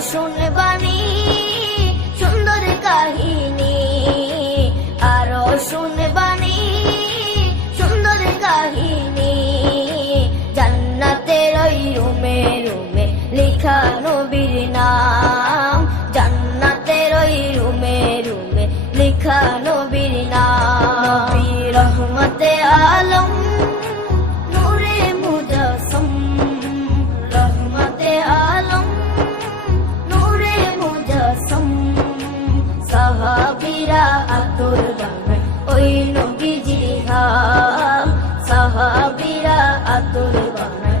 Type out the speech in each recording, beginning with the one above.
শুনবানি আতর বানায় ওই নবীজি হাম সাহাবিরা আতর বানায়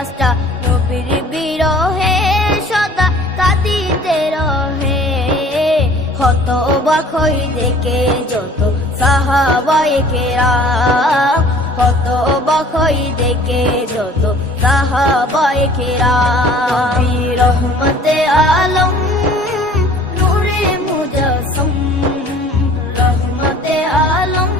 গাছটা নবীর বিরহে, সদা কাঁদিতে রহে। হত বাখই দেখে যত সাহাবাই কেরাম। হত বাখই দেখে যত সাহাবাই কেরাম। রহমতে আলম, নূরে আলম